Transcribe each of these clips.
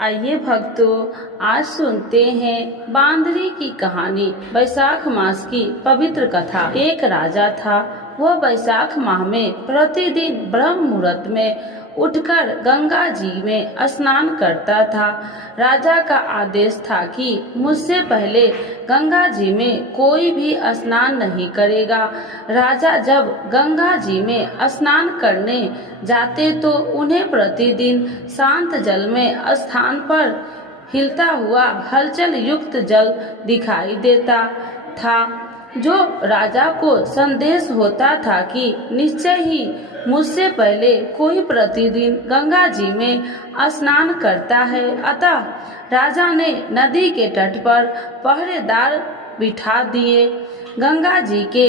आइए भक्तों, आज सुनते हैं बांदरी की कहानी। वैशाख मास की पवित्र कथा। एक राजा था। वह वैशाख माह में प्रतिदिन ब्रह्म मुहूर्त में उठकर गंगा जी में स्नान करता था। राजा का आदेश था कि मुझसे पहले गंगा जी में कोई भी स्नान नहीं करेगा। राजा जब गंगा जी में स्नान करने जाते तो उन्हें प्रतिदिन शांत जल में स्थान पर हिलता हुआ हलचल युक्त जल दिखाई देता था, जो राजा को संदेश होता था कि निश्चय ही मुझसे पहले कोई प्रतिदिन गंगा जी में स्नान करता है। अतः राजा ने नदी के तट पर पहरेदार बिठा दिए। गंगा जी के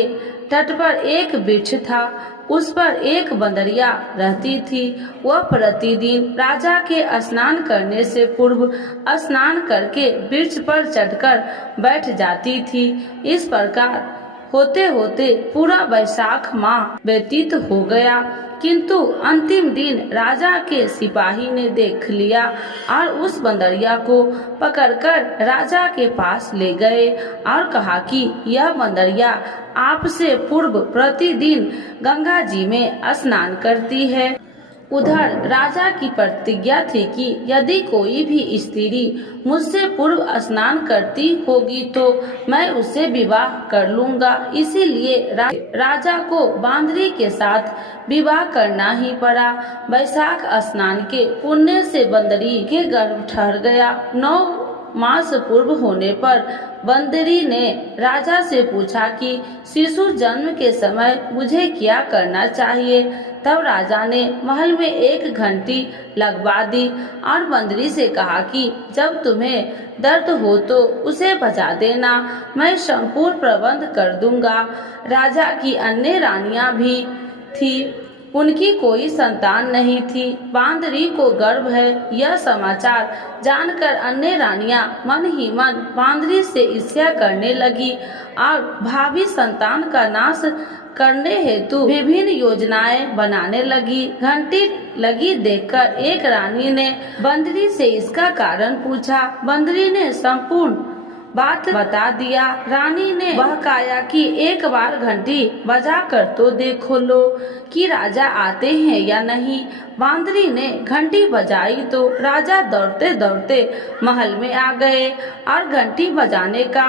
तट पर एक वृक्ष था। उस पर एक बंदरिया रहती थी। वह प्रतिदिन राजा के स्नान करने से पूर्व स्नान करके वृक्ष पर चढ़कर बैठ जाती थी। इस प्रकार होते होते पूरा वैशाख माह व्यतीत हो गया, किंतु अंतिम दिन राजा के सिपाही ने देख लिया और उस बंदरिया को पकड़कर राजा के पास ले गए और कहा कि यह बंदरिया आपसे पूर्व प्रतिदिन गंगा जी में स्नान करती है। उधर राजा की प्रतिज्ञा थी कि यदि कोई भी स्त्री मुझसे पूर्व स्नान करती होगी तो मैं उससे विवाह कर लूंगा। इसीलिए राजा को बांदरी के साथ विवाह करना ही पड़ा। वैशाख स्नान के पुण्य से बंदरी के गर्भ ठहर गया। 9 मास पूर्व होने पर बंदरी ने राजा से पूछा कि शिशु जन्म के समय मुझे क्या करना चाहिए। तब राजा ने महल में एक घंटी लगवा दी और बंदरी से कहा कि जब तुम्हें दर्द हो तो उसे बजा देना, मैं संपूर्ण प्रबंध कर दूंगा। राजा की अन्य रानियां भी थी, उनकी कोई संतान नहीं थी। बांदरी को गर्भ है यह समाचार जानकर अन्य रानियां मन ही मन बांदरी से ईर्ष्या करने लगी और भावी संतान का नाश करने हेतु विभिन्न योजनाएं बनाने लगी। घंटी लगी देखकर एक रानी ने बंदरी से इसका कारण पूछा। बंदरी ने संपूर्ण बात बता दिया। रानी ने बहकाया कि एक बार घंटी बजा कर तो देखो लो कि राजा आते हैं या नहीं। बांदरी ने घंटी बजाई तो राजा दौड़ते दौड़ते महल में आ गए और घंटी बजाने का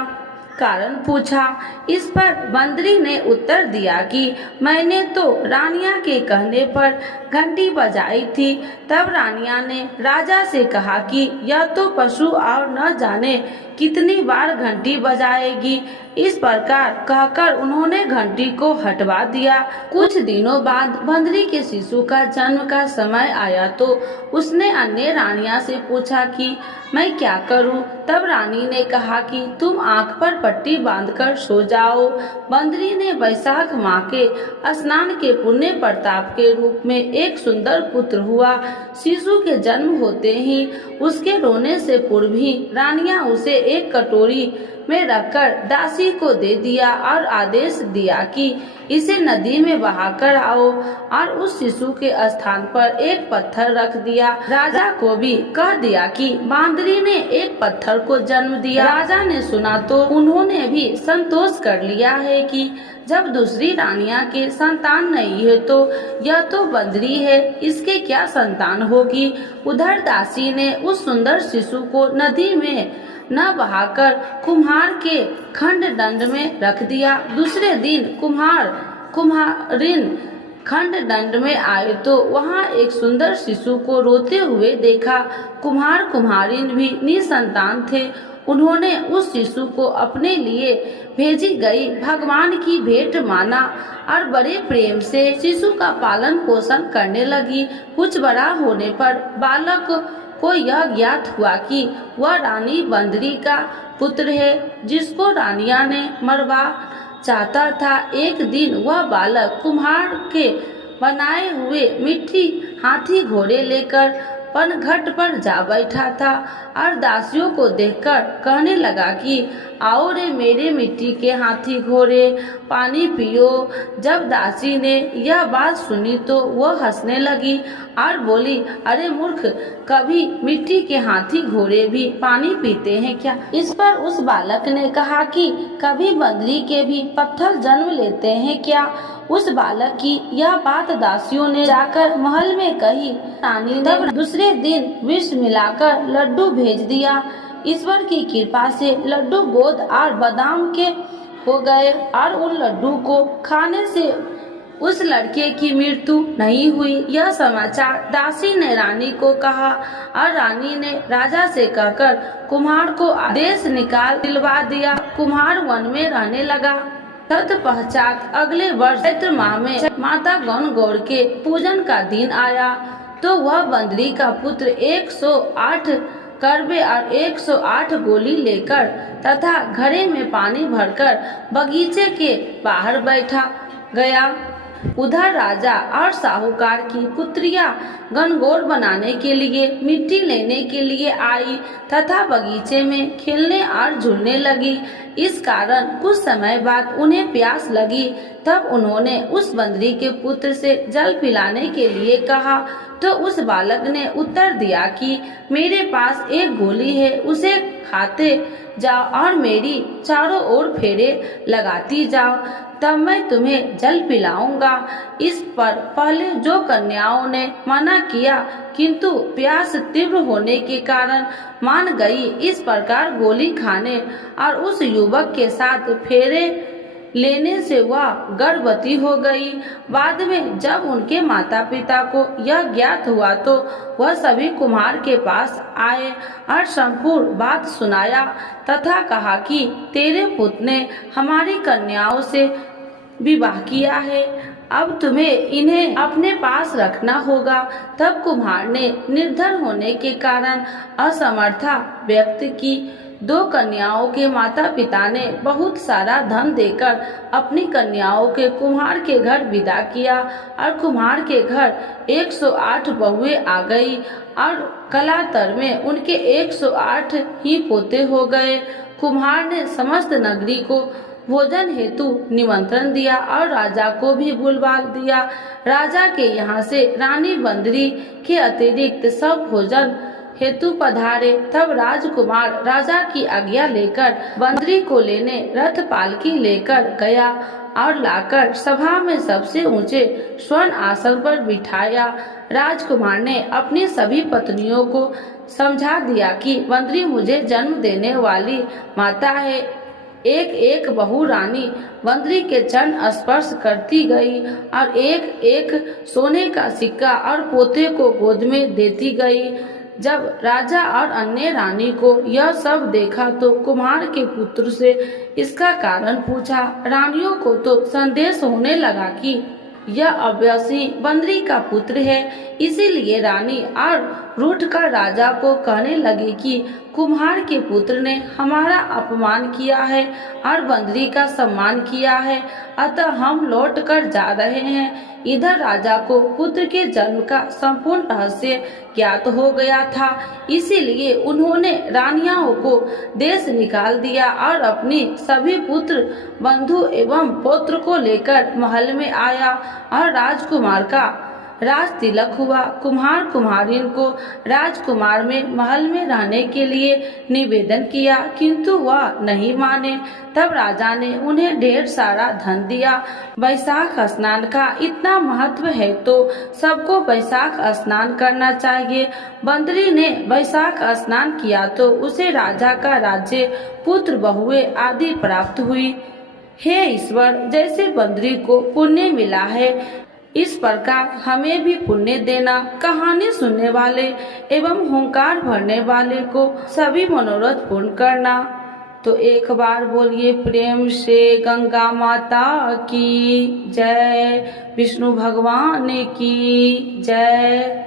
कारण पूछा। इस पर बंदरी ने उत्तर दिया कि मैंने तो रानिया के कहने पर घंटी बजाई थी। तब रानिया ने राजा से कहा कि यह तो पशु और न जाने कितनी बार घंटी बजाएगी। इस प्रकार कहकर उन्होंने घंटी को हटवा दिया। कुछ दिनों बाद बंदरी के शिशु का जन्म का समय आया तो उसने अन्य रानिया से पूछा कि मैं क्या करूं। तब रानी ने कहा कि तुम आंख पर पट्टी बांधकर सो जाओ। बंदरी ने वैशाख माह के स्नान के पुण्य प्रताप के रूप में एक सुंदर पुत्र हुआ। शिशु के जन्म होते ही उसके रोने से पूर्व ही रानियां उसे एक कटोरी में रखकर दासी को दे दिया और आदेश दिया कि इसे नदी में बहाकर आओ और उस शिशु के स्थान पर एक पत्थर रख दिया। राजा को भी कह दिया कि बांदरी ने एक पत्थर को जन्म दिया। राजा ने सुना तो उन्होंने भी संतोष कर लिया है कि जब दूसरी रानियां के संतान नहीं है तो यह तो बंदरी है, इसके क्या संतान होगी। उधर दासी ने उस सुंदर शिशु को नदी में न बहाकर कुम्हार के खंड दंड में रख दिया। दूसरे दिन कुम्हारिन खंड दंड में आए तो वहां एक सुंदर शिशु को रोते हुए देखा। कुम्हार कुम्हारिन भी निसंतान थे। उन्होंने उस शिशु को अपने लिए भेजी गई भगवान की भेंट माना और बड़े प्रेम से शिशु का पालन पोषण करने लगी। कुछ बड़ा होने पर बालक को यह ज्ञात हुआ कि वह रानी बंदरी का पुत्र है, जिसको रानिया ने मरवा चाहता था। एक दिन वह बालक कुम्हार के बनाए हुए मिट्टी हाथी घोड़े लेकर पनघट पर जा बैठा था और दासियों को देखकर कहने लगा कि आओ रे मेरे मिट्टी के हाथी घोड़े, पानी पियो। जब दासी ने यह बात सुनी तो वह हंसने लगी और बोली, अरे मूर्ख, कभी मिट्टी के हाथी घोड़े भी पानी पीते हैं क्या? इस पर उस बालक ने कहा कि कभी बंदरी के भी पत्थर जन्म लेते हैं क्या? उस बालक की यह बात दासियों ने जाकर महल में कही। रानी ने दूसरे दिन विष मिलाकर लड्डू भेज दिया। ईश्वर की कृपा से लड्डू गोद और बादाम के हो गए और उन लड्डू को खाने से उस लड़के की मृत्यु नहीं हुई। यह समाचार दासी ने रानी को कहा और रानी ने राजा से कहकर कुम्हार को आदेश निकाल दिलवा दिया। कुम्हार वन में रहने लगा। तत्पश्चात अगले वर्ष चैत्र माह में माता गणगौर के पूजन का दिन आया तो वह बंदरी का पुत्र 108 करबे और 108 गोली लेकर तथा घड़े में पानी भरकर बगीचे के बाहर बैठा गया। उधर राजा और साहूकार की पुत्रियां गणगौर बनाने के लिए मिट्टी लेने के लिए आई तथा बगीचे में खेलने और झूलने लगी। इस कारण कुछ समय बाद उन्हें प्यास लगी। तब उन्होंने उस बंदरी के पुत्र से जल पिलाने के लिए कहा तो उस बालक ने उत्तर दिया कि मेरे पास एक गोली है, उसे खाते जाओ और मेरी चारों ओर फेरे लगाती जाओ, तब मैं तुम्हें जल पिलाऊंगा। इस पर पहले जो कन्याओं ने मना किया किंतु प्यास तीव्र होने के कारण मान गई। इस प्रकार गोली खाने और उस युवक के साथ फेरे लेने से वह गर्भवती हो गई। बाद में जब उनके माता पिता को यह ज्ञात हुआ तो वह सभी कुम्हार के पास आए और संपूर्ण बात सुनाया तथा कहा कि तेरे पुत्र ने हमारी कन्याओं से विवाह किया है, अब तुम्हें इन्हें अपने पास रखना होगा। तब कुम्हार ने निर्धन होने के कारण असमर्था व्यक्त की। 2 कन्याओं के माता पिता ने बहुत सारा धन देकर अपनी कन्याओं के कुम्हार के घर विदा किया और कुम्हार के घर 108 बहुएं आ गई और कलातर में उनके 108 ही पोते हो गए। कुम्हार ने समस्त नगरी को भोजन हेतु निमंत्रण दिया और राजा को भी बुलवा दिया। राजा के यहाँ से रानी बंदरी के अतिरिक्त सब भोजन हेतु पधारे। तब राजकुमार राजा की आज्ञा लेकर बंदरी को लेने रथ पालकी लेकर गया और लाकर सभा में सबसे ऊंचे स्वर्ण आसन पर बिठाया। राजकुमार ने अपनी सभी पत्नियों को समझा दिया कि बंदरी मुझे जन्म देने वाली माता है। एक एक बहू रानी बंदरी के चरण स्पर्श करती गई और एक एक सोने का सिक्का और पोते को गोद में देती गई। जब राजा और अन्य रानी को यह सब देखा तो कुम्हार के पुत्र से इसका कारण पूछा। रानियों को तो संदेश होने लगा कि यह अवश्य बंदरी का पुत्र है। इसीलिए रानी और रूठ कर राजा को कहने लगी कि कुम्हार के पुत्र ने हमारा अपमान किया है और बंदरी का सम्मान किया है, अतः हम लौट कर जा रहे हैं। इधर राजा को पुत्र के जन्म का संपूर्ण रहस्य ज्ञात हो गया था, इसीलिए उन्होंने रानियों को देश निकाल दिया और अपनी सभी पुत्र बंधु एवं पौत्र को लेकर महल में आया और राजकुमार का राज तिलक हुआ। कुम्हार कुम्हारिन को राजकुमार में महल में रहने के लिए निवेदन किया किंतु वह नहीं माने। तब राजा ने उन्हें ढेर सारा धन दिया। वैशाख स्नान का इतना महत्व है तो सबको वैशाख स्नान करना चाहिए। बंदरी ने वैशाख स्नान किया तो उसे राजा का राज्य, पुत्र, बहुएं आदि प्राप्त हुई। हे ईश्वर, जैसे बंदरी को पुण्य मिला है इस प्रकार हमें भी पुण्य देना। कहानी सुनने वाले एवं हुंकार भरने वाले को सभी मनोरथ पूर्ण करना। तो एक बार बोलिए प्रेम से गंगा माता की जय, विष्णु भगवान की जय।